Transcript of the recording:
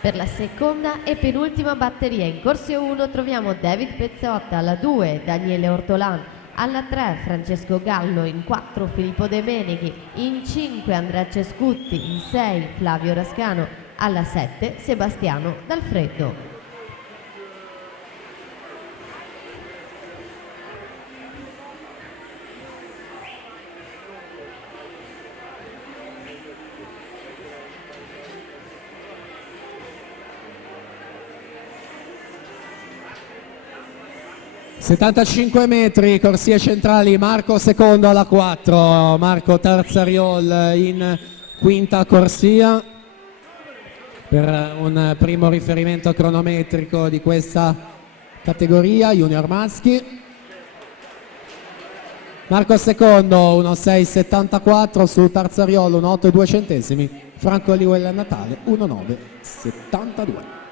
Per la seconda e penultima batteria in corsia 1 troviamo David Pezzotta, alla 2 Daniele Ortolan, alla 3 Francesco Gallo, in 4 Filippo De Meneghi, in 5 Andrea Cescutti, in 6 Flavio Rascano, alla 7 Sebastiano Dalfreddo. ...75 metri, corsie centrali, Marco secondo alla 4, Marco Tarzariol in quinta corsia per un primo riferimento cronometrico di questa categoria junior maschi. Marco secondo 1.674 su Tarzariol 1.8 e 2 centesimi, Franco Liwell Natale 1.972.